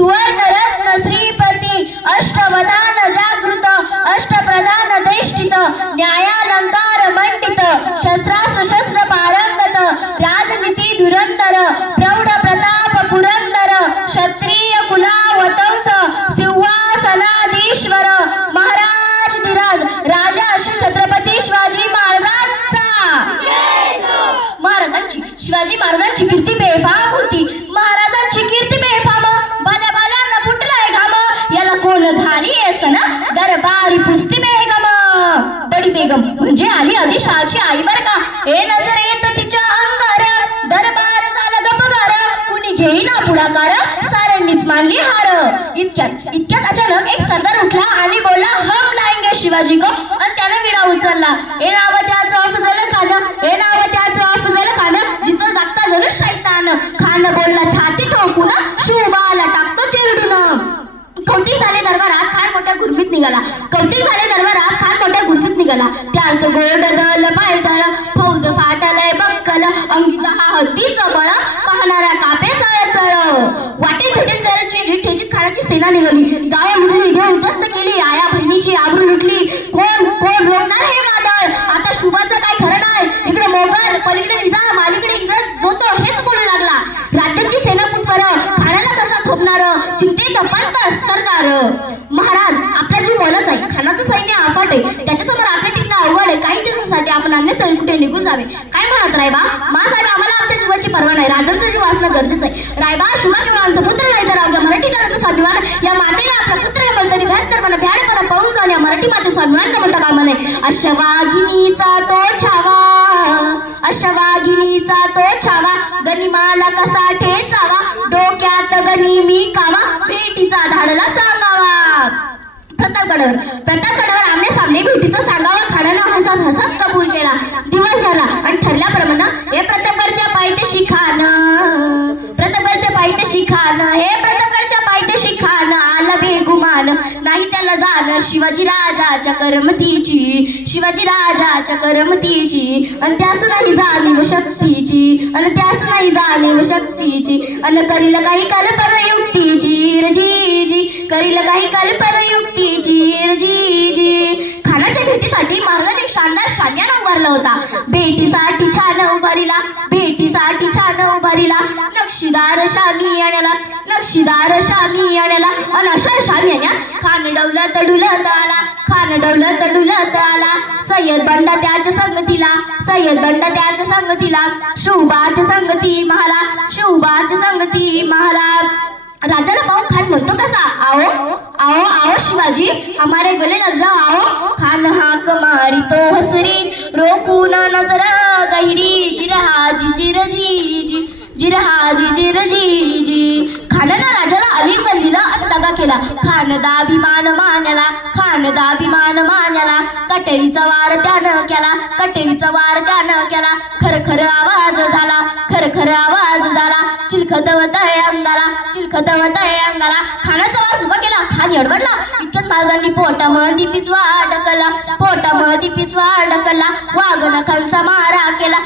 सुवर्ण रत्न श्रीपती अष्टवधान जागृत अष्टप्रधान देष्टित न्यायालंकार शाची आई बर का? हे नजर येत तिच्या अंगार. दरबार झाला गपगार. कुणी घेईना पुढाकार? साऱ्यांनीच मानली हार. इतक्यात इतक्यात अचानक एक सरदार उठला आणि बोलला हम लाएंगे शिवाजी को. आणि त्यानं विडा उचलला. हे नाव त्याचं अफजल खान. हे नाव त्याचं अफजल खान. जिथं जागता जणू शैतान. खान बोलला छाती ठोकून शिवबाला टाकतो चिरडून. कौतिक झाले दरबारात खान मोठ्या गुरमीत निघाला. कौतिक झाले दरबार मोठ्या गुरमीत निघाला. त्याच गोड दल पायदळ फौज फाटलय बक्कल. अंगित हा हत्ती बळ पाहणारा कापे चळचळ वाटे भेटेल दरची ठेचीत खानाची सेना निघाली. गावे उठली देव उद्ध्वस्त केली. आया बहिणीची आबरू लुटली. कोण कोण रोखणार हे वादळ? आता शुभाचं काय खरं नाही इकडे मोगल पलीकडे निजाम अलीकडे इंग्रज जोतो हेच बोलू लागला. राज्याची सेना फुटपर खाण्याला कसा थोपणार? चिंतेत पंत सरदार. महाराज आपला जीव मोलाच आहे खानाचं सैन्य आफाट आहे दिवसासाठी चळी कुठे निघून जावे? काय म्हणत रायबा? साहेब आम्हाला आमच्या जीवाची पर्वा नाही. राजांचं जीव असणं गरजेचं आहे. रायबा शुभा किंवा आमचा पुत्र नाही तर अवघ्या मराठी जनाचा स्वाभिमान या मातेने आपला पुत्र हे आहे बोलताना म्हणा भ्याडपणा पळून जाऊन या मराठी माते स्वाभिमान का म्हणता कामा नाही अशा अश्ववागिनीचा तो छावा अशा अश्ववागिनीचा तो छावा गनिमाला कसा ठेचावा? डोक्यात गणी मी कावा भेटीचा धाडला सांगावा. प्रतापगडावर प्रतापगडावर आमने सामने भेटीचा सांगावा हे प्रतापगडच्या पायते शिखान प्रतापगडच्या पायते शिखान हे प्रतापगडच्या पायते शिखान आला बेगुमान नाही त्याला जाण शिवाजी राजाच्या करमतीची शिवाजी राजाच्या करमतीची. आणि त्यास नाही जाणीव शक्तीची आणि त्यास नाही जाणीव शक्तीची. आणि करील काही कल्पना युक्तीची रजी जी करील काही कल्पना युक्तीची रजी जी खानाच्या भेटीसाठी महाराजांनी शानदार शाल्यानं उभारला होता. भेटीसाठी भरिला नक्षीदार शाली आण्याला नक्षीदार शाली आणला. आणि अशा शाल्याण्यात खान डवलत तडुलत आला खान डवलत डुलत आला. सय्यद बंडा त्याच्या संगतीला सय्यद बंडा त्याच्या संगतीला शिवबाच्या संगती महाला शिवबाच्या संगती महाला. राजाला पाहून खान म्हणतो कसा आओ आओ आओ शिवाजी हमारे गले लग जाओ आओ. खान हाक मारी तो हसरी रोकून नजरा गहिरी जिरहाजी जिरजी जी. जिरहाजी जिरजी जी खानानं राजाला अलिंगन बंदीला अत्तागा केला. खानदाभिमान मानला खान दाभिमान मानला कटेरीचा वार त्यानं केला कटेरीचा वार त्यानं केला. खरखर आवाज झाला खरखर आवाज झाला. चिलखतवत अंगाला चिलखतवत अंगाला. खानाचा वार उभा केला खान एडवडला इतक्यात महाराजांनी पोटामध्ये पिसवा अडकला पोटामध्ये पिसवा अडकला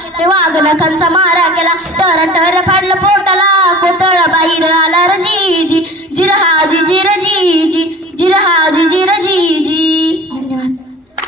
मारा केला हे वाघ नखांचा मारा केला. टर टर फाडलं पोटाला. कोतळ